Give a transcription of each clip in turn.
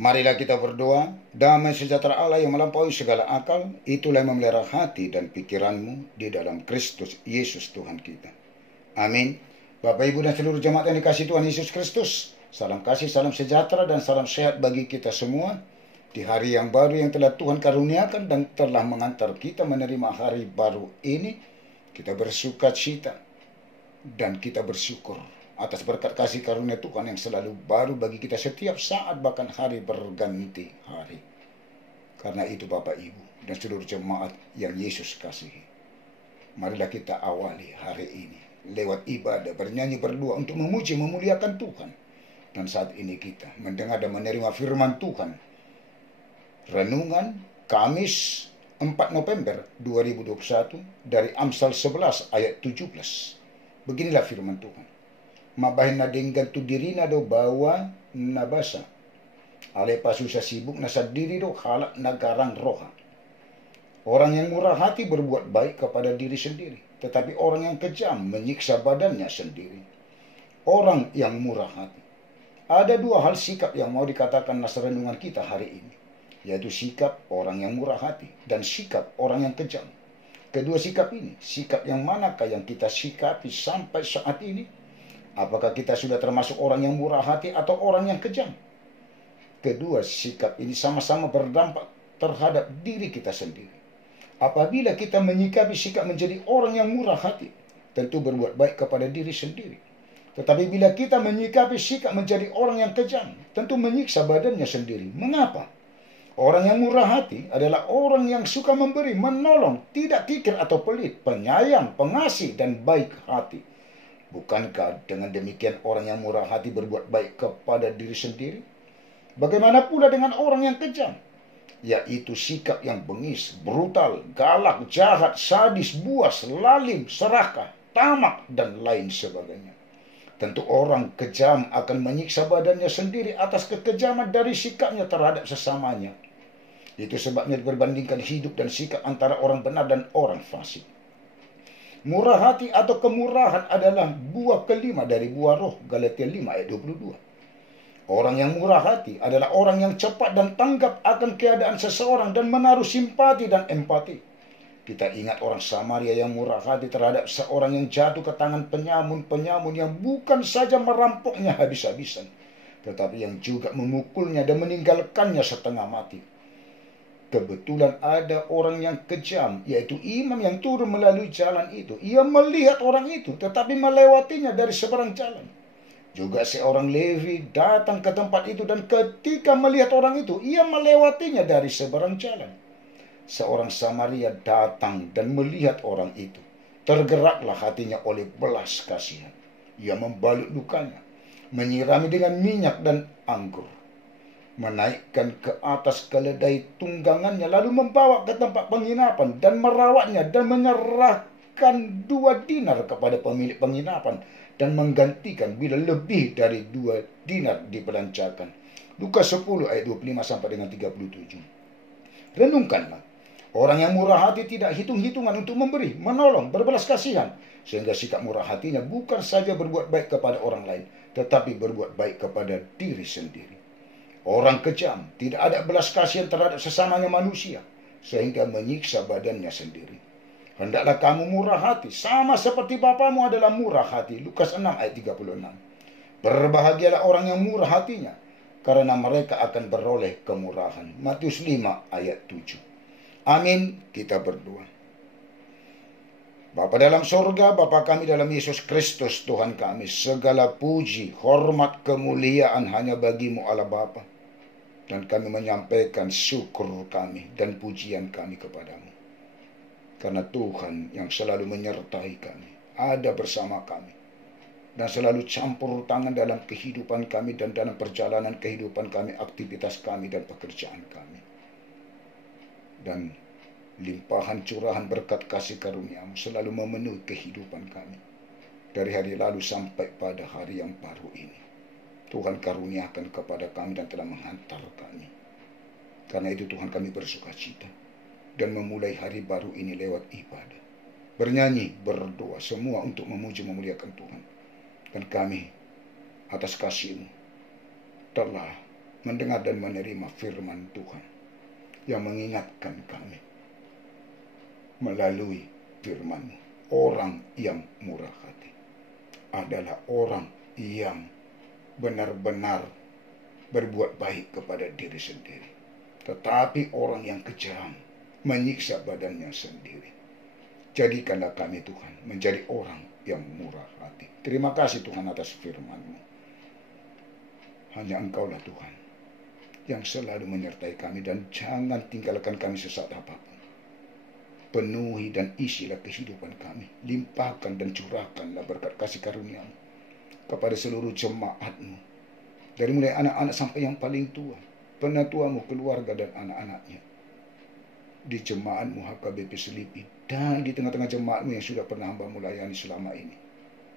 Marilah kita berdoa. Damai sejahtera Allah yang melampaui segala akal, itulah yang memelihara hati dan pikiranmu di dalam Kristus Yesus Tuhan kita. Amin. Bapak, Ibu, dan seluruh jemaat yang dikasihi Tuhan Yesus Kristus, salam kasih, salam sejahtera, dan salam sehat bagi kita semua di hari yang baru yang telah Tuhan karuniakan dan telah mengantar kita menerima hari baru ini. Kita bersuka cita dan kita bersyukur atas berkat kasih karunia Tuhan yang selalu baru bagi kita setiap saat, bahkan hari berganti hari. Karena itu Bapak, Ibu, dan seluruh jemaat yang Yesus kasihi, marilah kita awali hari ini lewat ibadah, bernyanyi, berdoa untuk memuji, memuliakan Tuhan. Dan saat ini kita mendengar dan menerima firman Tuhan. Renungan Kamis 4 November 2021 dari Amsal 11 ayat 17. Beginilah firman Tuhan. Mabahin na dinggan tu diri na do bawa nabasa. Ale pasusah sibuk nasa diri do halak nagarang roha. Orang yang murah hati berbuat baik kepada diri sendiri, tetapi orang yang kejam menyiksa badannya sendiri. Orang yang murah hati. Ada dua hal sikap yang mau dikatakan nasa renungan kita hari ini, yaitu sikap orang yang murah hati dan sikap orang yang kejam. Kedua sikap ini, sikap yang manakah yang kita sikapi sampai saat ini? Apakah kita sudah termasuk orang yang murah hati atau orang yang kejam? Kedua sikap ini sama-sama berdampak terhadap diri kita sendiri. Apabila kita menyikapi sikap menjadi orang yang murah hati, tentu berbuat baik kepada diri sendiri. Tetapi bila kita menyikapi sikap menjadi orang yang kejam, tentu menyiksa badannya sendiri. Mengapa? Orang yang murah hati adalah orang yang suka memberi, menolong, tidak kikir atau pelit, penyayang, pengasih, dan baik hati. Bukankah dengan demikian orang yang murah hati berbuat baik kepada diri sendiri? Bagaimana pula dengan orang yang kejam? Yaitu sikap yang bengis, brutal, galak, jahat, sadis, buas, lalim, serakah, tamak, dan lain sebagainya. Tentu orang kejam akan menyiksa badannya sendiri atas kekejaman dari sikapnya terhadap sesamanya. Itu sebabnya berbandingkan hidup dan sikap antara orang benar dan orang fasik. Murah hati atau kemurahan adalah buah kelima dari buah roh, Galatia 5 ayat 22. Orang yang murah hati adalah orang yang cepat dan tanggap akan keadaan seseorang dan menaruh simpati dan empati. Kita ingat orang Samaria yang murah hati terhadap seorang yang jatuh ke tangan penyamun-penyamun yang bukan saja merampoknya habis-habisan, tetapi yang juga memukulnya dan meninggalkannya setengah mati. Kebetulan ada orang yang kejam, yaitu imam yang turun melalui jalan itu. Ia melihat orang itu, tetapi melewatinya dari seberang jalan. Juga seorang Levi datang ke tempat itu, dan ketika melihat orang itu, ia melewatinya dari seberang jalan. Seorang Samaria datang dan melihat orang itu. Tergeraklah hatinya oleh belas kasihan. Ia membalut lukanya, menyirami dengan minyak dan anggur, menaikkan ke atas keledai tunggangannya, lalu membawa ke tempat penginapan dan merawatnya, dan menyerahkan 2 dinar kepada pemilik penginapan dan menggantikan bila lebih dari 2 dinar dibelanjakan. Lukas 10 ayat 25 sampai dengan 37. Renungkanlah. Orang yang murah hati tidak hitung-hitungan untuk memberi, menolong, berbelas kasihan, sehingga sikap murah hatinya bukan saja berbuat baik kepada orang lain, tetapi berbuat baik kepada diri sendiri. Orang kejam tidak ada belas kasihan terhadap sesamanya manusia, sehingga menyiksa badannya sendiri. Hendaklah kamu murah hati, sama seperti Bapamu adalah murah hati. Lukas 6 ayat 36. Berbahagialah orang yang murah hatinya, karena mereka akan beroleh kemurahan. Matius 5 ayat 7. Amin. Kita berdoa. Bapa dalam sorga, Bapa kami dalam Yesus Kristus Tuhan kami, segala puji, hormat, kemuliaan hanya bagimu Allah Bapa. Dan kami menyampaikan syukur kami dan pujian kami kepadamu. Karena Tuhan yang selalu menyertai kami, ada bersama kami, dan selalu campur tangan dalam kehidupan kami dan dalam perjalanan kehidupan kami, aktivitas kami dan pekerjaan kami. Dan limpahan curahan berkat kasih karunia-Mu selalu memenuhi kehidupan kami, dari hari lalu sampai pada hari yang baru ini. Tuhan karuniakan kepada kami dan telah menghantar kami. Karena itu Tuhan kami bersuka cita dan memulai hari baru ini lewat ibadah, bernyanyi, berdoa, semua untuk memuji memuliakan Tuhan. Dan kami atas kasih-Mu telah mendengar dan menerima firman Tuhan yang mengingatkan kami melalui firman-Mu. Orang yang murah hati adalah orang yang benar-benar berbuat baik kepada diri sendiri. Tetapi orang yang kejam menyiksa badannya sendiri. Jadikanlah kami Tuhan menjadi orang yang murah hati. Terima kasih Tuhan atas firman-Mu. Hanya Engkaulah Tuhan yang selalu menyertai kami, dan jangan tinggalkan kami sesaat apapun. Penuhi dan isilah kehidupan kami. Limpahkan dan curahkanlah berkat kasih karunia-Mu kepada seluruh jemaat-Mu, dari mulai anak-anak sampai yang paling tua, penatua-Mu, keluarga dan anak-anaknya, di jemaat-Mu HKBP Selipi, dan di tengah-tengah jemaat-Mu yang sudah pernah Hamba-Mu layani selama ini,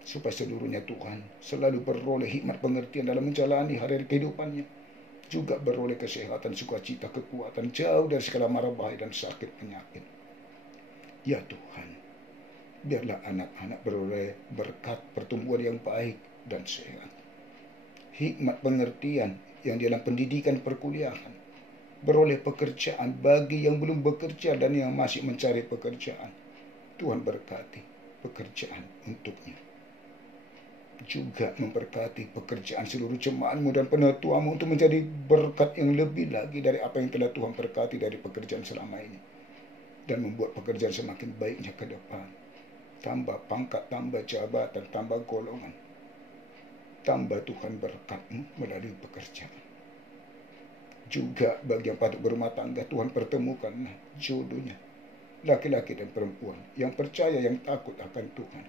supaya seluruhnya Tuhan selalu beroleh hikmat pengertian dalam menjalani hari-hari kehidupannya, juga beroleh kesehatan, sukacita, kekuatan, jauh dari segala mara bahaya dan sakit penyakit. Ya Tuhan, biarlah anak-anak beroleh berkat pertumbuhan yang baik dan sehat, hikmat pengertian yang di dalam pendidikan perkuliahan, beroleh pekerjaan bagi yang belum bekerja dan yang masih mencari pekerjaan. Tuhan berkati pekerjaan untuknya. Juga memberkati pekerjaan seluruh jemaat-Mu dan penatua-Mu untuk menjadi berkat yang lebih lagi dari apa yang telah Tuhan berkati dari pekerjaan selama ini, dan membuat pekerjaan semakin baiknya ke depan. Tambah pangkat, tambah jabatan, tambah golongan. Tambah Tuhan berkat-Mu melalui pekerjaan. Juga bagi yang patut berumah tangga, Tuhan pertemukan jodohnya, laki-laki dan perempuan yang percaya, yang takut akan Tuhan.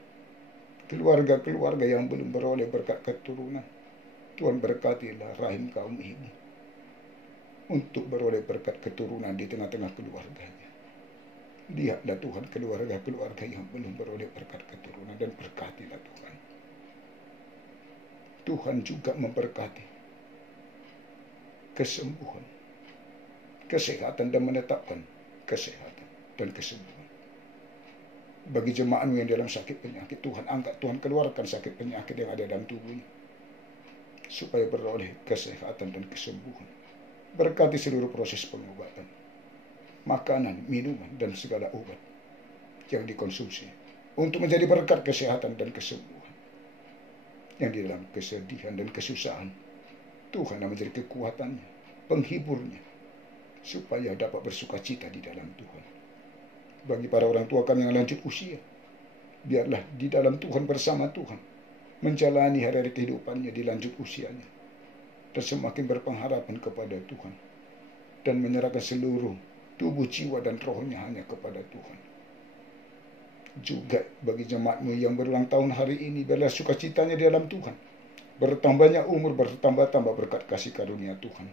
Keluarga-keluarga yang belum beroleh berkat keturunan, Tuhan berkatilah rahim kaum ini untuk beroleh berkat keturunan di tengah-tengah keluarganya. Lihatlah Tuhan keluarga-keluarga yang belum beroleh berkat keturunan, dan berkatilah Tuhan. Tuhan juga memberkati kesembuhan, kesehatan, dan menetapkan kesehatan dan kesembuhan. Bagi jemaat-Mu yang dalam sakit penyakit, Tuhan angkat, Tuhan keluarkan sakit penyakit yang ada dalam tubuhnya, supaya beroleh kesehatan dan kesembuhan. Berkati seluruh proses pengobatan, makanan, minuman, dan segala obat yang dikonsumsi untuk menjadi berkat kesehatan dan kesembuhan. Yang di dalam kesedihan dan kesusahan, Tuhan yang menjadi kekuatannya, penghiburnya, supaya dapat bersukacita di dalam Tuhan. Bagi para orang tua kami yang lanjut usia, biarlah di dalam Tuhan, bersama Tuhan, menjalani hari-hari kehidupannya di lanjut usianya, dan semakin berpengharapan kepada Tuhan, dan menyerahkan seluruh tubuh, jiwa, dan rohnya hanya kepada Tuhan. Juga bagi jemaat-Mu yang berulang tahun hari ini, biarlah sukacitanya di dalam Tuhan, bertambahnya umur, bertambah-tambah berkat kasih karunia Tuhan,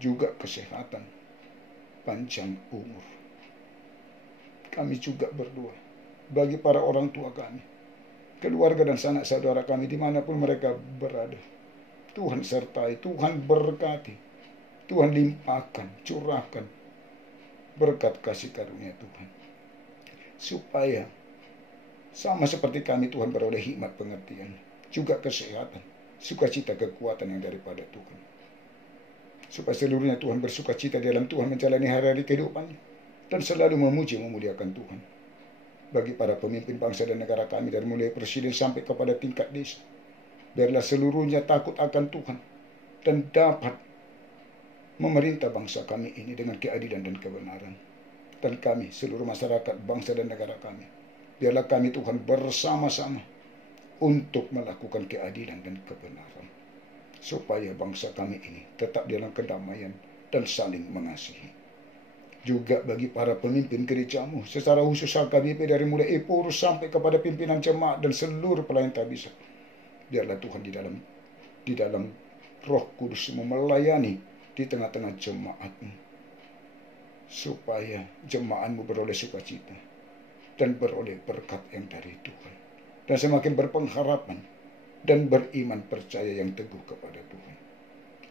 juga kesehatan, panjang umur. Kami juga berdoa bagi para orang tua kami, keluarga dan sanak saudara kami dimanapun mereka berada. Tuhan sertai, Tuhan berkati, Tuhan limpahkan, curahkan berkat kasih karunia Tuhan, supaya sama seperti kami, Tuhan beroleh hikmat pengertian, juga kesehatan, sukacita, kekuatan yang daripada Tuhan, supaya seluruhnya Tuhan bersukacita di dalam Tuhan, menjalani hari-hari kehidupannya, dan selalu memuji memuliakan Tuhan. Bagi para pemimpin bangsa dan negara kami, dari mulai presiden sampai kepada tingkat desa, biarlah seluruhnya takut akan Tuhan, dan dapat memerintah bangsa kami ini dengan keadilan dan kebenaran. Dan kami, seluruh masyarakat bangsa dan negara kami, biarlah kami Tuhan bersama-sama untuk melakukan keadilan dan kebenaran, supaya bangsa kami ini tetap dalam kedamaian dan saling mengasihi. Juga bagi para pemimpin gereja-Mu, secara khusus HKBP, dari mulai Epurus sampai kepada pimpinan jemaat dan seluruh pelayan tabisa, biarlah Tuhan di dalam Roh Kudus-Mu melayani di tengah-tengah jemaat-Mu, supaya jemaat-Mu beroleh sukacita dan beroleh berkat yang dari Tuhan, dan semakin berpengharapan dan beriman percaya yang teguh kepada Tuhan.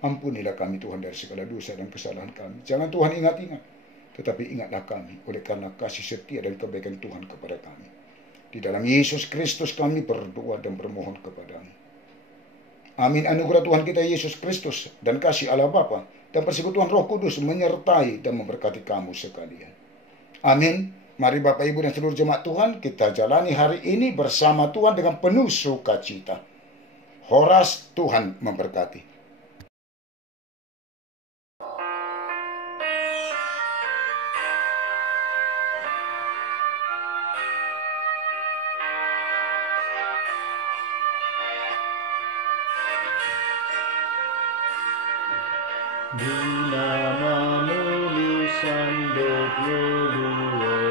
Ampunilah kami Tuhan dari segala dosa dan kesalahan kami. Jangan Tuhan ingat-ingat, tetapi ingatlah kami oleh karena kasih setia dan kebaikan Tuhan kepada kami. Di dalam Yesus Kristus kami berdoa dan bermohon kepada-Mu. Amin. Anugerah Tuhan kita Yesus Kristus dan kasih Allah Bapa dan persekutuan Roh Kudus menyertai dan memberkati kamu sekalian. Amin. Mari Bapak Ibu dan seluruh jemaat Tuhan, kita jalani hari ini bersama Tuhan dengan penuh sukacita. Horas, Tuhan memberkati. Di namamu sandok luluwe,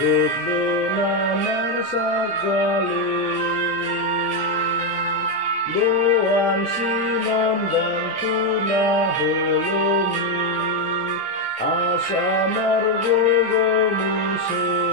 Gud benanar sakali, doan sinom dan tuna hulumi, asa margo gemuse.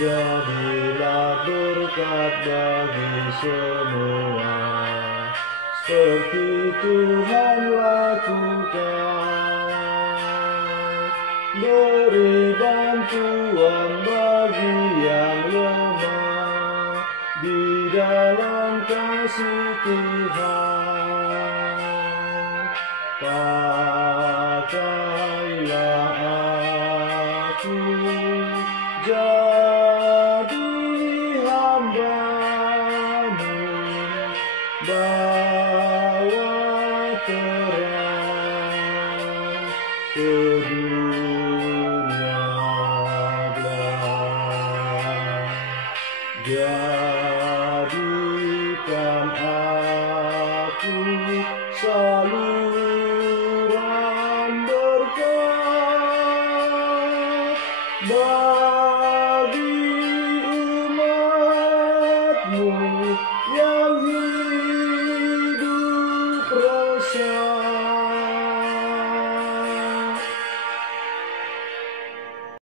Jadilah berkat bagi semua, seperti Tuhan lakukan. Beri bantuan bagi yang lemah, di dalam kasih Tuhan. Pakailah aku, jadi hamba-Mu, bawa terang ke dunia gelap. Jadikan aku saluran berkat Tuhan